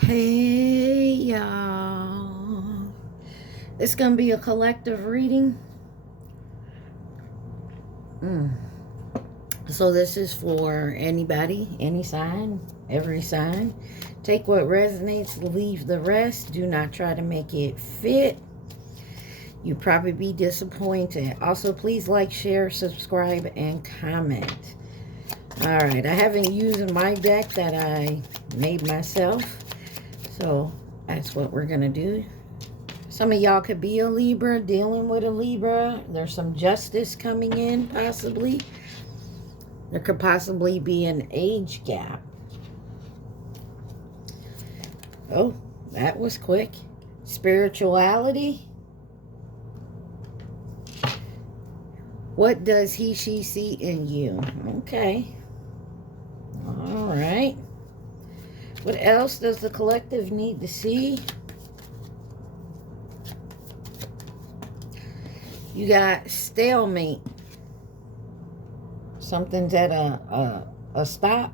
Hey y'all, it's gonna be a collective reading. So this is for anybody, any sign, every sign. Take what resonates, leave the rest. Do not try to make it fit. You probably be disappointed. Also, please like, share, subscribe, and comment. All right, I haven't used my deck that I made myself, so that's what we're gonna do. Some of y'all could be a Libra, dealing with a Libra. There's some justice coming in, possibly. There could possibly be an age gap. Oh, that was quick. Spirituality. What does he, she see in you? Okay. All right. What else does the collective need to see? You got stalemate. Something's at a stop.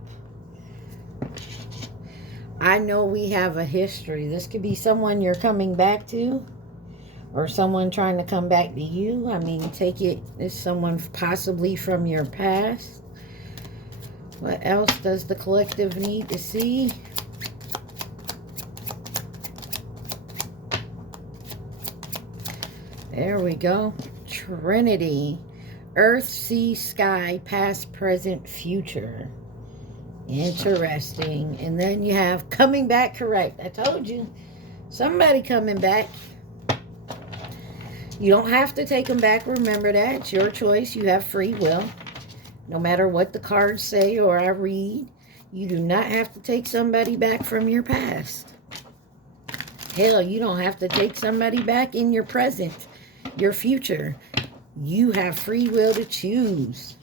I know we have a history. This could be someone you're coming back to, or someone trying to come back to you. I mean, take it as someone possibly from your past. What else does the collective need to see? There we go. Trinity. Earth, sea, sky, past, present, future. Interesting. And then you have coming back correct. I told you. Somebody coming back. You don't have to take them back. Remember that. It's your choice. You have free will. No matter what the cards say or I read, you do not have to take somebody back from your past. Hell, you don't have to take somebody back in your present, your future. You have free will to choose.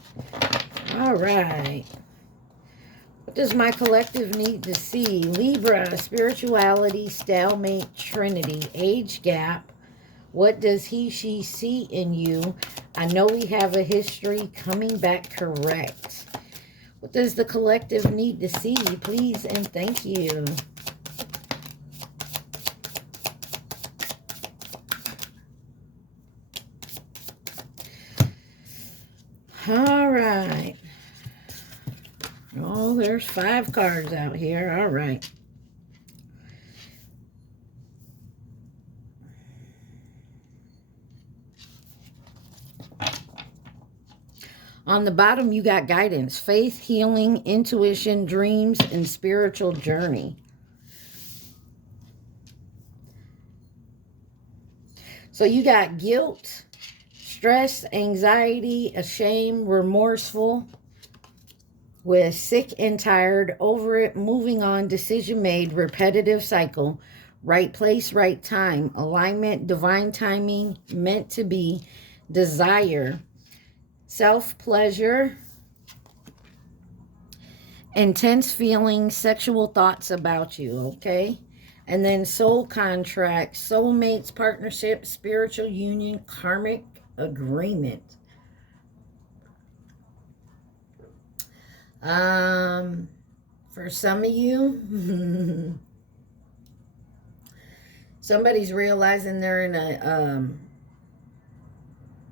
All right. What does my collective need to see? Libra, spirituality, stalemate, Trinity, age gap. What does he, she see in you? I know we have a history. Coming back correct. What does the collective need to see? Please and thank you. All right. Oh, there's 5 cards out here. All right. On the bottom, you got guidance, faith, healing, intuition, dreams, and spiritual journey. So you got guilt, stress, anxiety, ashamed, remorseful, with sick and tired, over it, moving on, decision made, repetitive cycle, right place, right time, alignment, divine timing, meant to be, desire, self-pleasure, intense feelings, sexual thoughts about you, okay? And then soul contract, soulmates, partnership, spiritual union, karmic agreement. For some of you, somebody's realizing they're in a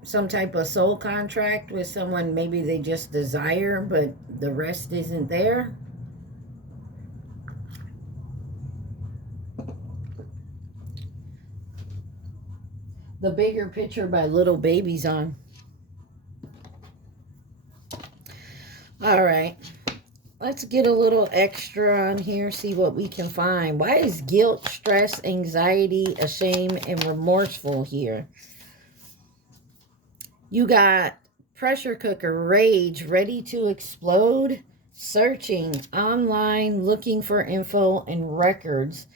some type of soul contract with someone maybe they just desire, but the rest isn't there. The Bigger Picture by Little Baby's on. All right. Let's get a little extra on here, see what we can find. Why is guilt, stress, anxiety, ashamed, and remorseful here? You got pressure cooker, rage, ready to explode, searching, online, looking for info and records,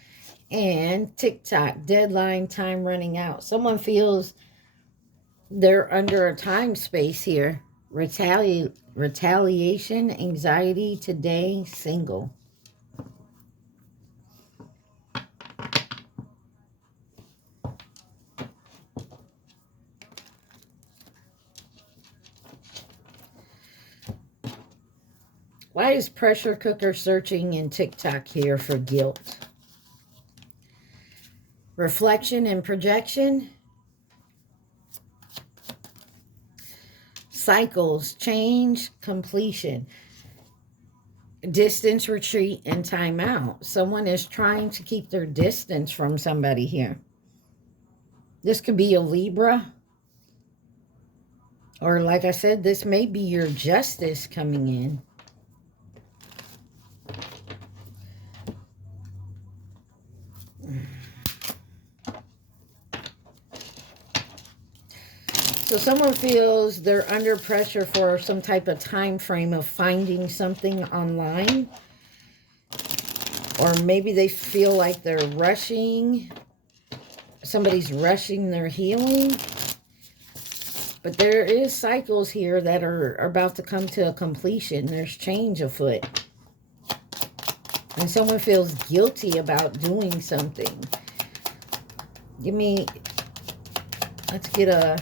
and TikTok, deadline, time running out. Someone feels they're under a time space here. Retaliation, anxiety, today, single. Why is pressure cooker, searching, and TikTok here for guilt? reflection and projection, cycles, change, completion, distance, retreat, and time out. Someone is trying to keep their distance from somebody here. This could be a Libra. Or like I said, this may be your justice coming in. So someone feels they're under pressure for some type of time frame of finding something online. Or maybe they feel like they're rushing. Somebody's rushing their healing. But there is cycles here that are about to come to a completion. There's change afoot. And someone feels guilty about doing something. Let's get a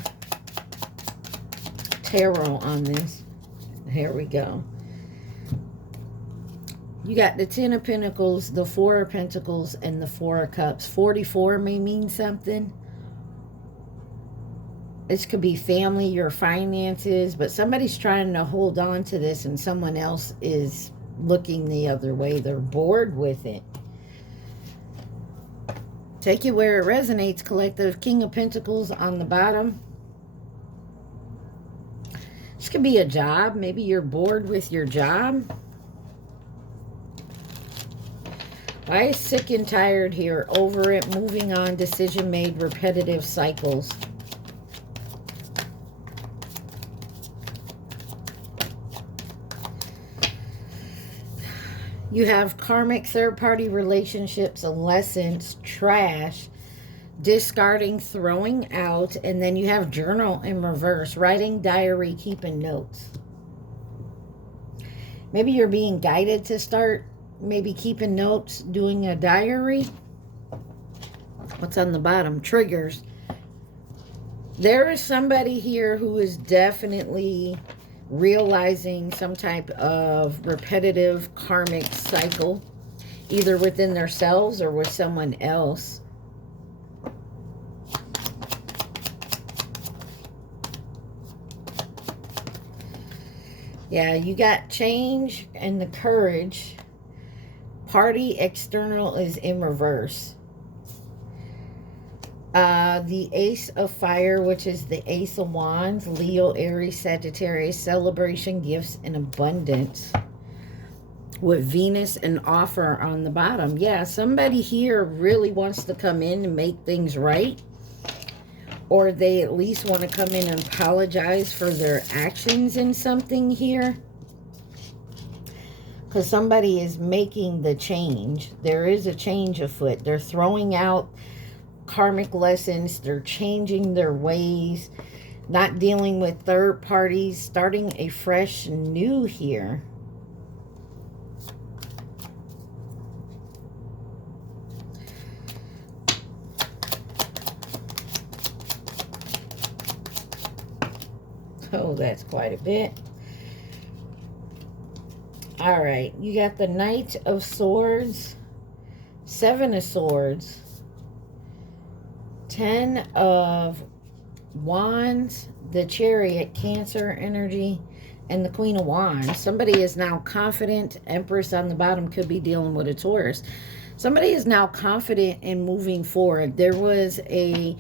tarot on this. Here we go. You got the 10 of Pentacles, the 4 of Pentacles, and the 4 of Cups. 44 may mean something. This could be family, your finances, but somebody's trying to hold on to this and someone else is looking the other way. They're bored with it. Take it where it resonates, collective. King of Pentacles on the bottom. This could be a job. Maybe you're bored with your job. Why is sick and tired here? Over it, moving on, decision made, repetitive cycles. You have karmic third-party relationships, lessons, trash, discarding, throwing out, and then you have journal in reverse, writing, diary, keeping notes. Maybe you're being guided to start maybe keeping notes, doing a diary. What's on the bottom? Triggers. There is somebody here who is definitely realizing some type of repetitive karmic cycle, either within themselves or with someone else. Yeah, you got change and the courage. Party external is in reverse. The Ace of Fire, which is the Ace of Wands, Leo, Aries, Sagittarius, celebration, gifts, and abundance. With Venus and offer on the bottom. Yeah, somebody here really wants to come in and make things right. Or they at least want to come in and apologize for their actions in something here. Because somebody is making the change. There is a change afoot. They're throwing out karmic lessons. They're changing their ways. Not dealing with third parties. Starting a fresh new here. Oh, that's quite a bit. All right, you got the Knight of Swords, 7 of Swords, 10 of Wands, the Chariot, Cancer energy, and the Queen of Wands. Somebody is now confident. Empress on the bottom could be dealing with a Taurus. Somebody is now confident in moving forward. There was a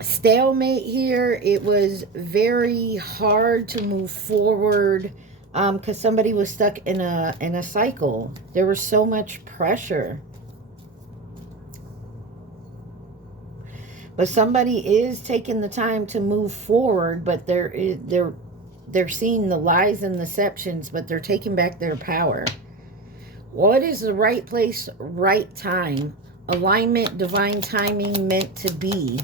stalemate here. It was very hard to move forward because somebody was stuck in a cycle. There was so much pressure. But somebody is taking the time to move forward, but they're seeing the lies and deceptions, but they're taking back their power. What is the right place, right time? Alignment, divine timing, meant to be.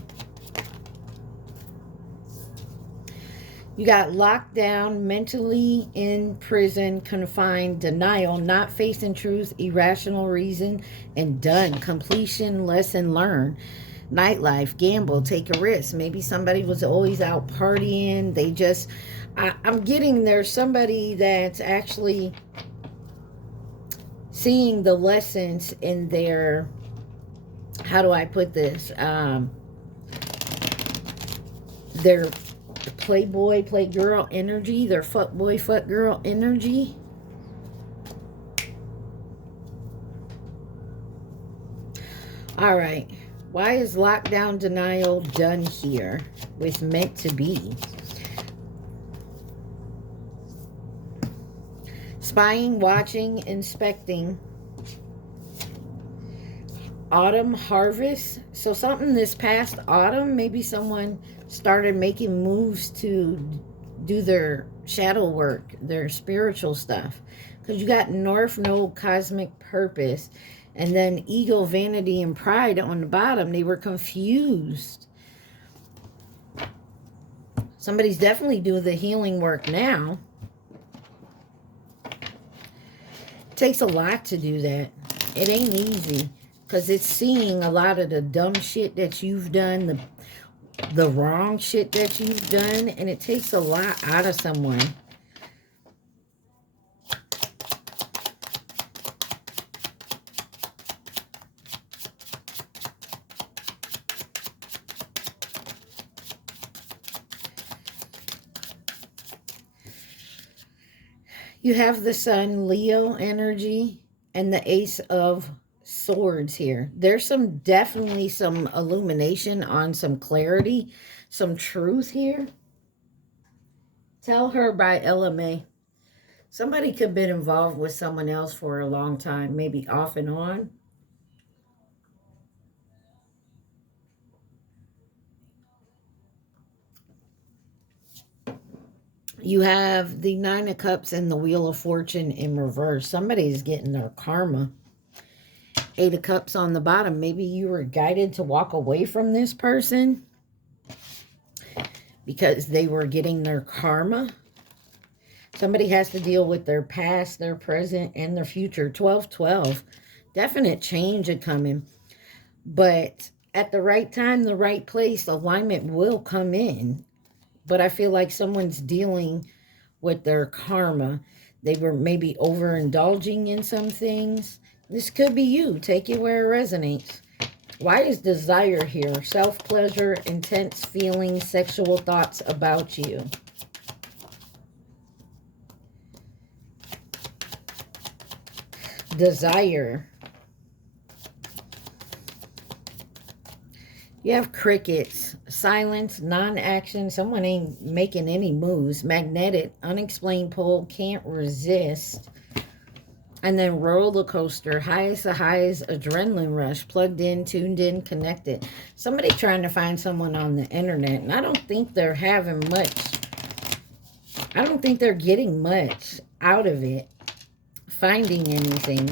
You got locked down, mentally in prison, confined, denial, not facing truth, irrational reason, and done. Completion, lesson learned. Nightlife, gamble, take a risk. Maybe somebody was always out partying. They just, I'm getting there's somebody that's actually seeing the lessons in their how do I put this? Their playboy, playgirl energy, their fuckboy, fuckgirl energy. All right. Why is lockdown denial done here with meant to be? Spying, watching, inspecting. Autumn harvest. So something this past autumn, maybe someone started making moves to do their shadow work, their spiritual stuff. Because you got North Node, cosmic purpose, and then ego, vanity, and pride on the bottom. They were confused. Somebody's definitely doing the healing work now. It takes a lot to do that. It ain't easy. Because it's seeing a lot of the dumb shit that you've done, the wrong shit that you've done, and it takes a lot out of someone. You have the Sun, Leo energy, and the Ace of Swords here. There's definitely some illumination on some clarity, some truth here. Tell Her by LMA. Somebody could have been involved with someone else for a long time, maybe off and on. You have the Nine of Cups and the Wheel of Fortune in reverse. Somebody's getting their karma. Eight of Cups on the bottom. Maybe you were guided to walk away from this person because they were getting their karma. Somebody has to deal with their past, their present, and their future. 12-12. Definite change is coming. But at the right time, the right place, alignment will come in. But I feel like someone's dealing with their karma. They were maybe overindulging in some things. This could be you. Take it where it resonates. Why is desire here? Self-pleasure, intense feelings, sexual thoughts about you. Desire. You have crickets, silence, non-action. Someone ain't making any moves. Magnetic, unexplained pull, can't resist. And then roller coaster, highest of highs, adrenaline rush, plugged in, tuned in, connected. Somebody trying to find someone on the internet. And I don't think they're having much. I don't think they're getting much out of it. Finding anything.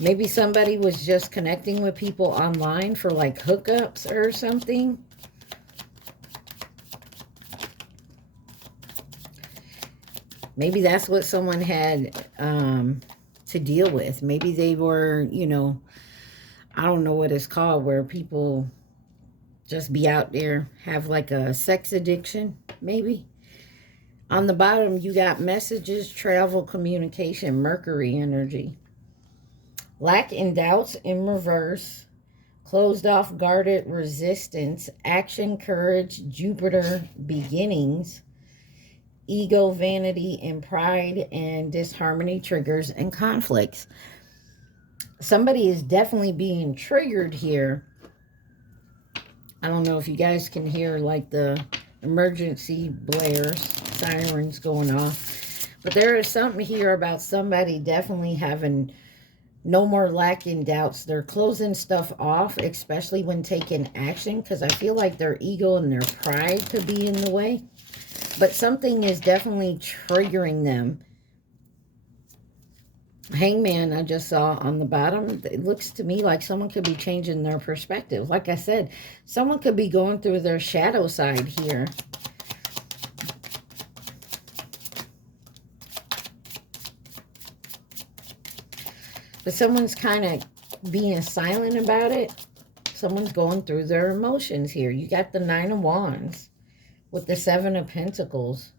Maybe somebody was just connecting with people online for like hookups or something. Maybe that's what someone had to deal with. Maybe they were, you know, I don't know what it's called, where people just be out there, have like a sex addiction, maybe. On the bottom, you got messages, travel, communication, Mercury energy. Lack and doubts in reverse. Closed off, guarded, resistance, action, courage, Jupiter, beginnings. Ego, vanity, and pride, and disharmony, triggers, and conflicts. Somebody is definitely being triggered here. I don't know if you guys can hear like the emergency blares, sirens going off. But there is something here about somebody definitely having no more lacking doubts. They're closing stuff off, especially when taking action, because I feel like their ego and their pride could be in the way. But something is definitely triggering them. Hangman, I just saw on the bottom. It looks to me like someone could be changing their perspective. Like I said, someone could be going through their shadow side here. But someone's kind of being silent about it. Someone's going through their emotions here. You got the Nine of Wands with the Seven of Pentacles.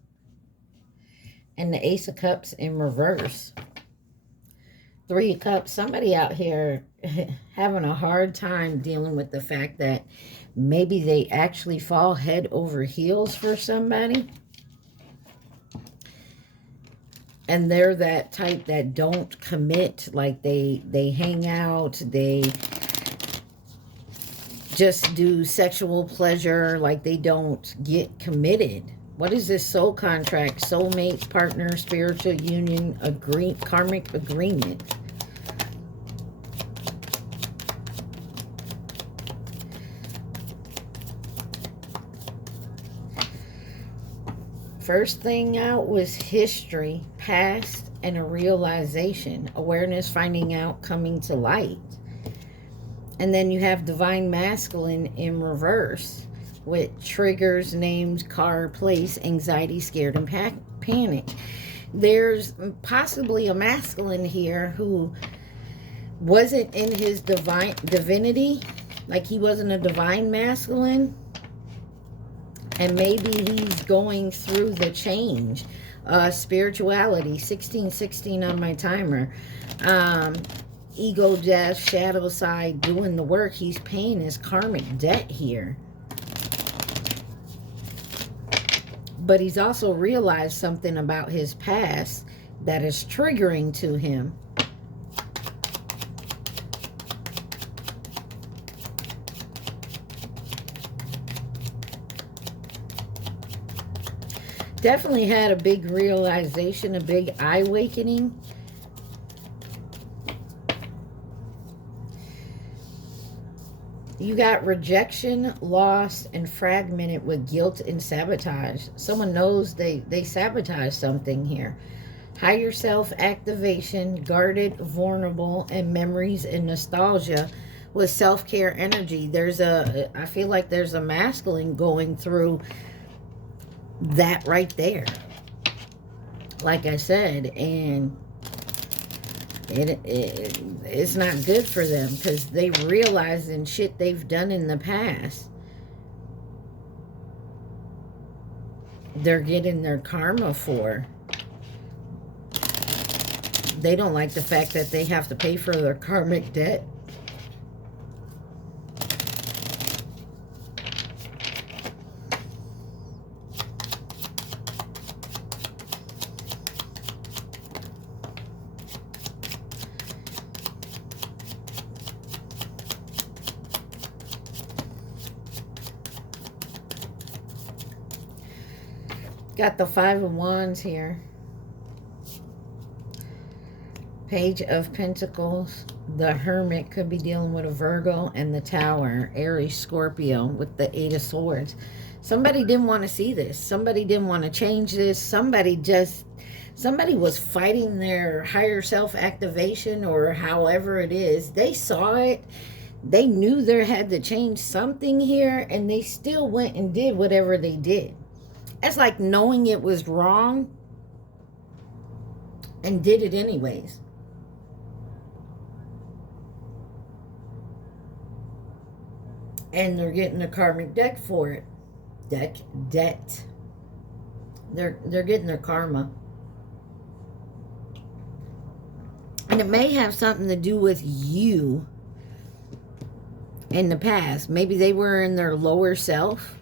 And the Ace of Cups in reverse. Three of Cups. Somebody out here having a hard time dealing with the fact that maybe they actually fall head over heels for somebody. And they're that type that don't commit. Like they hang out. They just do sexual pleasure. Like they don't get committed. What is this soul contract? Soulmate, partner, spiritual union, karmic agreement. First thing out was history, past, and a realization. Awareness, finding out, coming to light. And then you have divine masculine in reverse, with triggers, names, car, place, anxiety, scared, and panic. There's possibly a masculine here who wasn't in his divinity, like he wasn't a divine masculine, and maybe he's going through the change. Spirituality, 1616 on my timer. Ego, death, shadow side, doing the work. He's paying his karmic debt here. But he's also realized something about his past that is triggering to him. Definitely had a big realization, a big eye-awakening. You got rejection, loss, and fragmented with guilt and sabotage. Someone knows they sabotage something here. Higher self activation, guarded, vulnerable, and memories and nostalgia with self-care energy. I feel like there's a masculine going through that right there. Like I said, and it's not good for them because they realizing shit they've done in the past. They're getting their karma for. They don't like the fact that they have to pay for their karmic debt. Got the Five of Wands here. Page of Pentacles. The Hermit could be dealing with a Virgo, and the Tower, Aries, Scorpio, with the Eight of Swords. Somebody didn't want to see this. Somebody didn't want to change this. Somebody was fighting their higher self activation, or however it is. They saw it. They knew there had to change something here, and they still went and did whatever they did. It's like knowing it was wrong and did it anyways. And they're getting a karmic debt for it. Debt. They're getting their karma. And it may have something to do with you in the past. Maybe they were in their lower self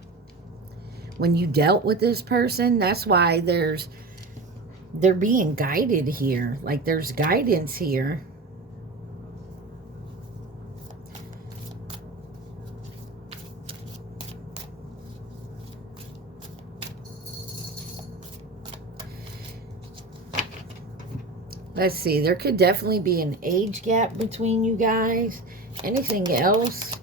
when you dealt with this person. That's why they're being guided here. Like there's guidance here. Let's see. There could definitely be an age gap between you guys. Anything else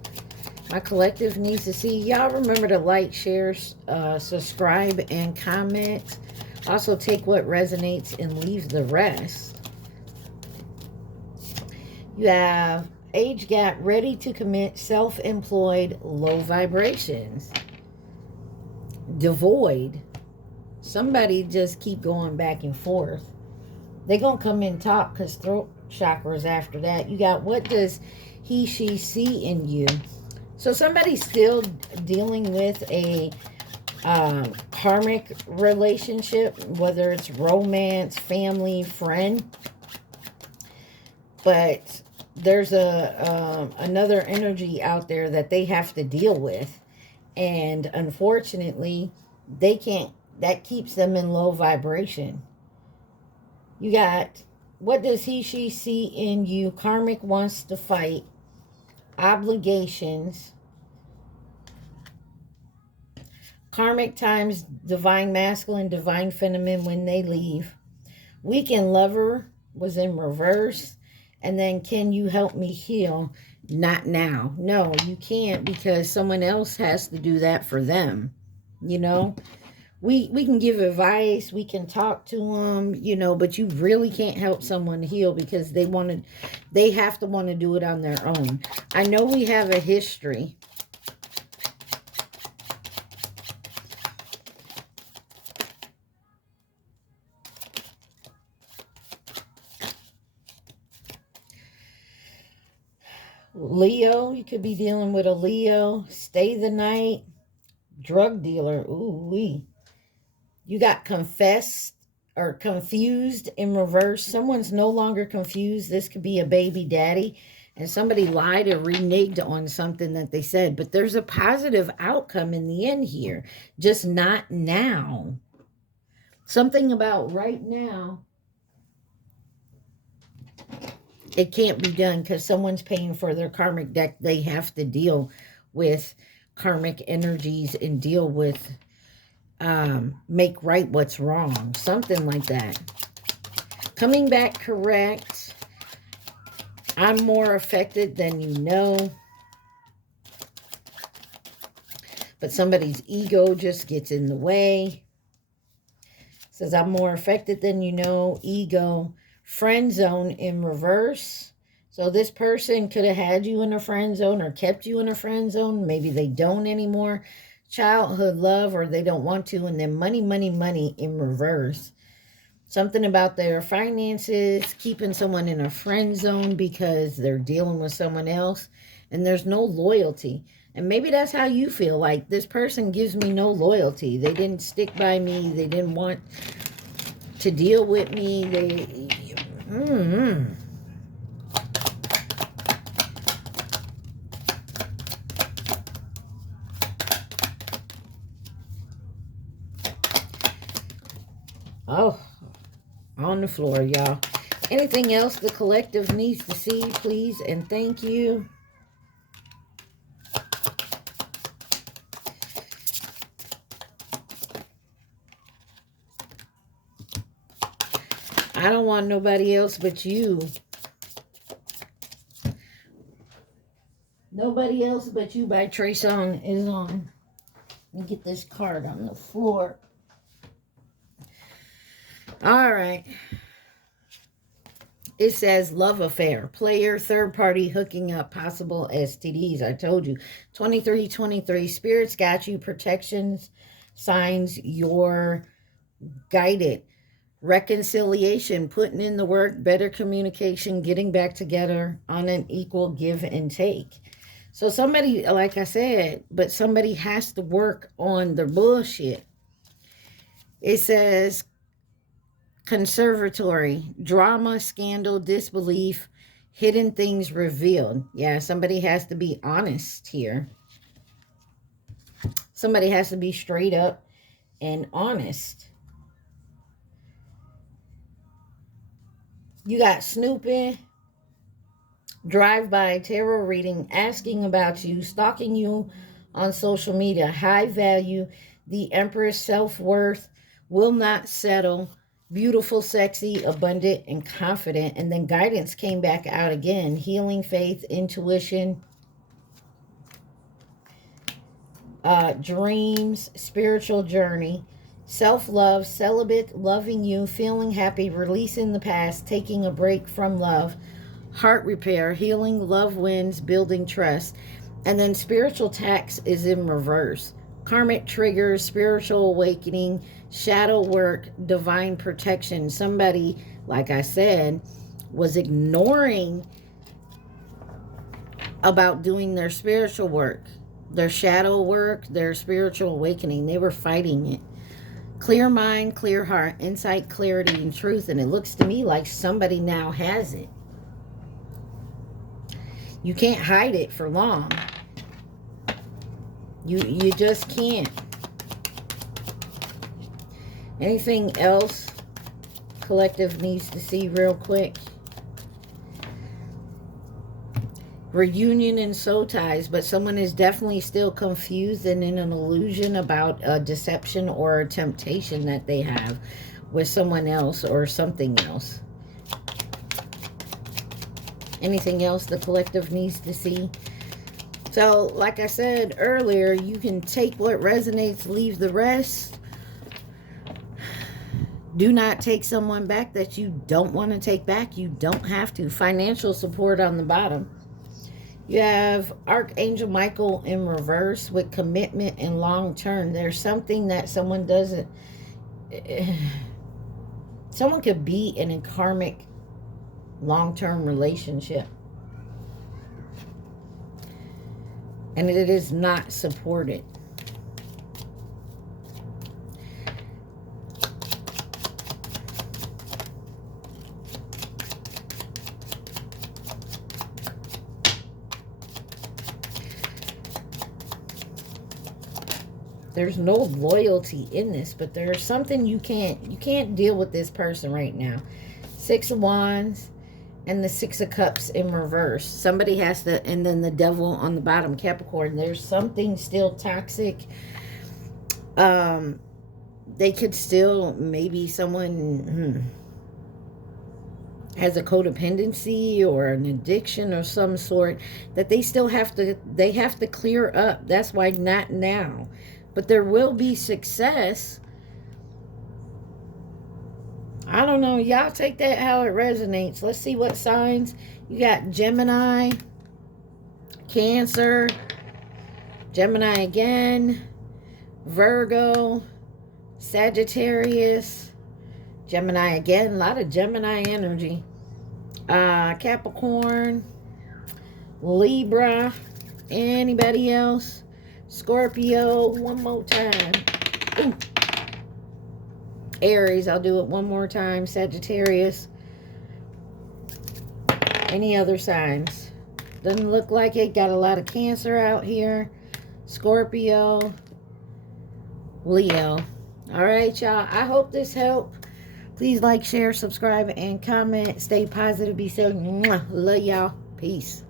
my collective needs to see? Y'all remember to like, share, subscribe, and comment. Also, take what resonates and leave the rest. You have age gap, ready to commit, self-employed, low vibrations. Devoid. Somebody just keep going back and forth. They're going to come in top because throat chakra is after that. You got, what does he, she see in you? So somebody's still dealing with a karmic relationship, whether it's romance, family, friend. But there's another energy out there that they have to deal with. And unfortunately, they can't, that keeps them in low vibration. You got, what does he, she see in you? Karmic wants to fight. Obligations. Karmic times divine masculine, divine feminine when they leave. Weekend lover was in reverse. And then, can you help me heal? Not now. No, you can't, because someone else has to do that for them. You know, we can give advice, we can talk to them, you know, but you really can't help someone heal because they have to want to do it on their own. I know we have a history. Leo, you could be dealing with a Leo. Stay the night. Drug dealer. Ooh wee. You got confessed or confused in reverse. Someone's no longer confused. This could be a baby daddy. And somebody lied or reneged on something that they said. But there's a positive outcome in the end here. Just not now. Something about right now. It can't be done because someone's paying for their karmic deck. They have to deal with karmic energies and deal with, make right what's wrong. Something like that. Coming back correct. I'm more affected than you know. But somebody's ego just gets in the way. Says, I'm more affected than you know. Ego. Friend zone in reverse. So this person could have had you in a friend zone or kept you in a friend zone. Maybe they don't anymore. Childhood love, or they don't want to. And then money, money, money in reverse. Something about their finances, keeping someone in a friend zone because they're dealing with someone else. And there's no loyalty. And maybe that's how you feel. Like, this person gives me no loyalty. They didn't stick by me. They didn't want to deal with me. They... Oh, on the floor, y'all. Anything else the collective needs to see, please, and thank you. I don't want nobody else but you. Nobody Else But You by Trey Songz is on. Let me get this card on the floor. All right. It says love affair, player, third party, hooking up, possible STDs. I told you. 2323. Spirits got you. Protections, signs, you're guided. Reconciliation, putting in the work, better communication, getting back together on an equal give and take. So somebody, like I said, but somebody has to work on their bullshit. It says conservatory, drama, scandal, disbelief, hidden things revealed. Yeah, somebody has to be honest here. Somebody has to be straight up and honest. You got snooping, drive-by, tarot reading, asking about you, stalking you on social media, high value, the Empress, self-worth, will not settle, beautiful, sexy, abundant, and confident. And then guidance came back out again. Healing, faith, intuition, dreams, spiritual journey, self-love, celibate, loving you, feeling happy, releasing the past, taking a break from love, heart repair, healing, love wins, building trust. And then spiritual tax is in reverse. Karmic triggers, spiritual awakening, shadow work, divine protection. Somebody, like I said, was ignoring about doing their spiritual work. their shadow work, their spiritual awakening. They were fighting it. Clear mind, clear heart, insight, clarity, and truth. And it looks to me like somebody now has it. You can't hide it for long. You just can't. Anything else collective needs to see real quick? Reunion and soul ties, but someone is definitely still confused and in an illusion about a deception or a temptation that they have with someone else or something else. Anything else the collective needs to see? So, like I said earlier, you can take what resonates, leave the rest. Do not take someone back that you don't want to take back. You don't have to. Financial support on the bottom. You have Archangel Michael in reverse with commitment and long term. There's something that someone doesn't... Someone could be in a karmic long-term relationship. And it is not supported. There's no loyalty in this, but there's something you can't deal with this person right now. 6 of Wands and the 6 of Cups in reverse. Somebody has to, and then the Devil on the bottom, Capricorn. There's something still toxic. They could still, maybe someone has a codependency or an addiction of some sort that they still have to clear up. That's why not now. But there will be success. I don't know. Y'all take that how it resonates. Let's see what signs. You got Gemini, Cancer, Gemini again, Virgo, Sagittarius, Gemini again. A lot of Gemini energy. Capricorn, Libra, anybody else? Scorpio, one more time. Ooh. Aries, I'll do it one more time. Sagittarius. Any other signs? Doesn't look like it. Got a lot of Cancer out here. Scorpio. Leo. All right, y'all. I hope this helped. Please like, share, subscribe, and comment. Stay positive. Be safe. Love y'all. Peace.